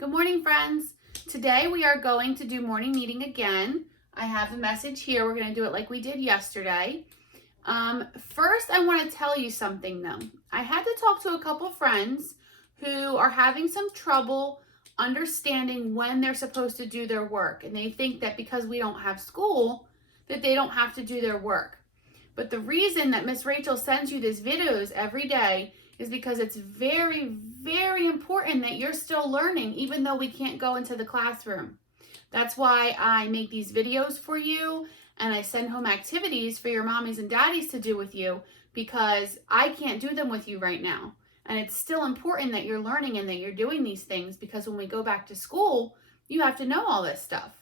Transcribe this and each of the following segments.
Good morning, friends. Today we are going to do morning meeting again. I have the message here. We're going to do it like we did yesterday. First, I want to tell you something though. I had to talk to a couple friends who are having some trouble understanding when they're supposed to do their work. And they think that because we don't have school, that they don't have to do their work. But the reason that Miss Rachel sends you these videos every day is because it's very, very important that you're still learning, even though we can't go into the classroom. That's why I make these videos for you and I send home activities for your mommies and daddies to do with you, because I can't do them with you right now. And it's still important that you're learning and that you're doing these things, because when we go back to school, you have to know all this stuff.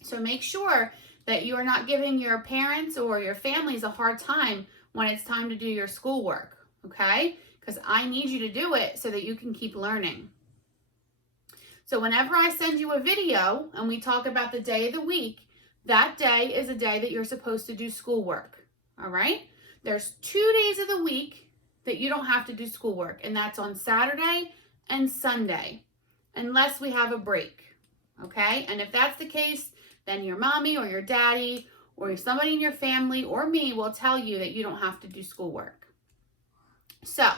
So make sure that you are not giving your parents or your families a hard time when it's time to do your schoolwork. Okay? Because I need you to do it so that you can keep learning. So whenever I send you a video and we talk about the day of the week, that day is a day that you're supposed to do schoolwork. All right? There's 2 days of the week that you don't have to do schoolwork, and that's on Saturday and Sunday, unless we have a break. Okay? And if that's the case, then your mommy or your daddy or somebody in your family or me will tell you that you don't have to do schoolwork. So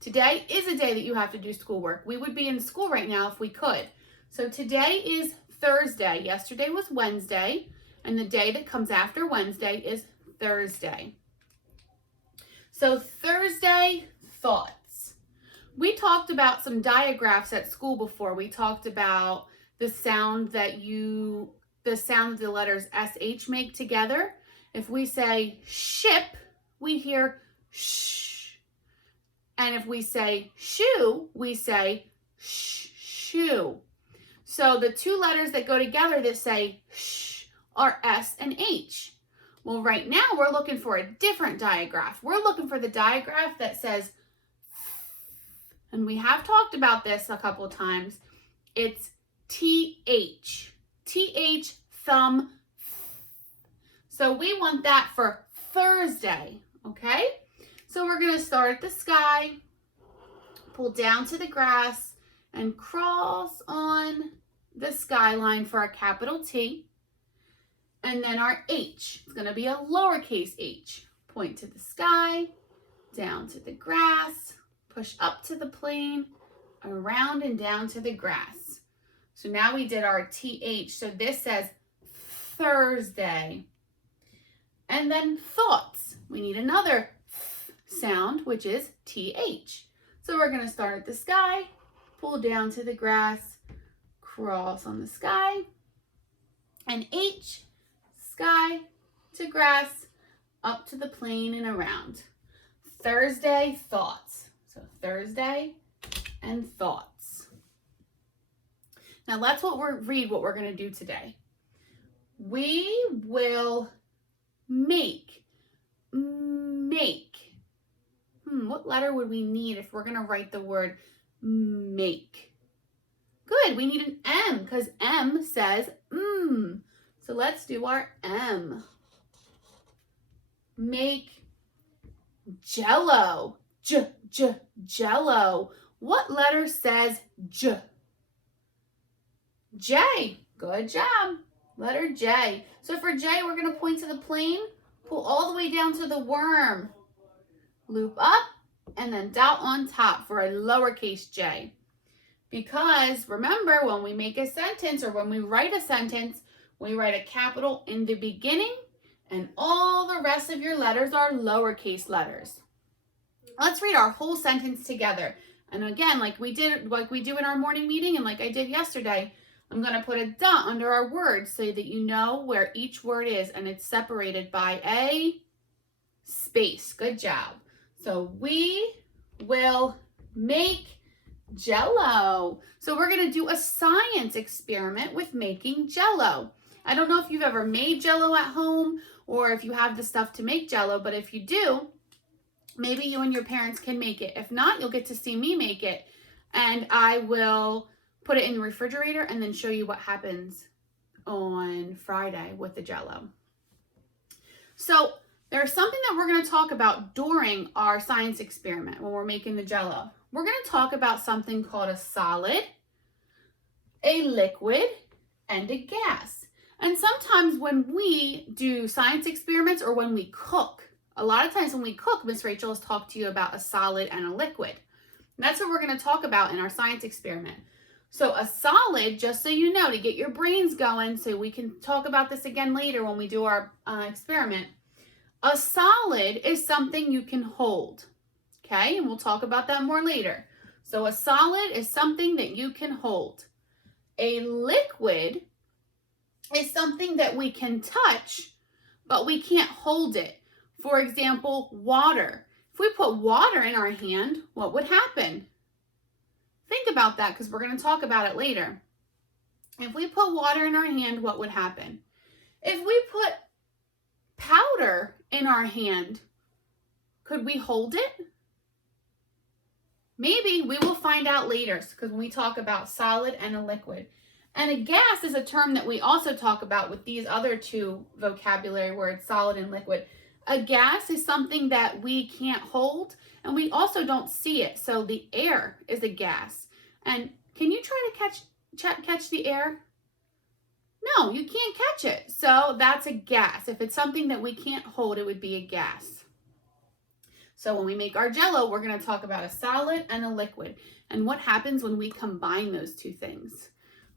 today is a day that you have to do schoolwork. We would be in school right now if we could. So today is Thursday. Yesterday was Wednesday, and the day that comes after Wednesday is Thursday. So Thursday thoughts. We talked about some diagraphs at school before. We talked about the sound that the letters SH make together. If we say ship, we hear shh. And if we say shoe, we say shoe. So the two letters that go together that say sh are S and H. Well, right now we're looking for a different diagraph. We're looking for the diagraph that says, and we have talked about this a couple of times, it's TH. TH, thumb. So we want that for Thursday, okay? So we're going to start at the sky, pull down to the grass, and cross on the skyline for our capital T. And then our H is going to be a lowercase h. Point to the sky, down to the grass, push up to the plane, around and down to the grass. So now we did our TH. So this says Thursday. And then thoughts. We need another sound, which is TH. So we're going to start at the sky, pull down to the grass, cross on the sky, and H, sky to grass, up to the plane and around. Thursday thoughts. So Thursday and thoughts. Now let's read what we're going to do today. We will make. What letter would we need if we're going to write the word make? Good, we need an M, because M says So let's do our M. Make Jello. Jello. What letter says J? J. Good job. Letter J. So for J, we're going to point to the plane, pull all the way down to the worm. Loop up, and then dot on top for a lowercase j. Because remember, when we make a sentence or when we write a sentence, we write a capital in the beginning, and all the rest of your letters are lowercase letters. Let's read our whole sentence together. And again, like we do in our morning meeting and like I did yesterday, I'm going to put a dot under our words so that you know where each word is, and it's separated by a space. Good job. So we will make Jello. So we're going to do a science experiment with making Jello. I don't know if you've ever made Jello at home or if you have the stuff to make Jello, but if you do, maybe you and your parents can make it. If not, you'll get to see me make it, and I will put it in the refrigerator and then show you what happens on Friday with the Jello. So there's something that we're going to talk about during our science experiment when we're making the Jello. We're going to talk about something called a solid, a liquid, and a gas. And sometimes when we do science experiments or when we cook, a lot of times when we cook, Miss Rachel has talked to you about a solid and a liquid. And that's what we're going to talk about in our science experiment. So a solid, just so you know, to get your brains going, so we can talk about this again later when we do our experiment. A solid is something you can hold, okay? And we'll talk about that more later. So a solid is something that you can hold. A liquid is something that we can touch, but we can't hold it. For example, water. If we put water in our hand, what would happen? Think about that because we're going to talk about it later. If we put water in our hand, what would happen? If we put powder in our hand, could we hold it? Maybe. We will find out later because when we talk about solid and a liquid. And a gas is a term that we also talk about with these other two vocabulary words, solid and liquid. A gas is something that we can't hold and we also don't see it. So the air is a gas. And can you try to catch the air? No, you can't catch it. So that's a gas. If it's something that we can't hold, it would be a gas. So when we make our Jell-O, we're going to talk about a solid and a liquid and what happens when we combine those two things.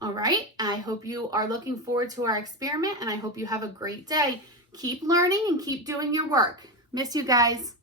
All right, I hope you are looking forward to our experiment and I hope you have a great day. Keep learning and keep doing your work. Miss you guys.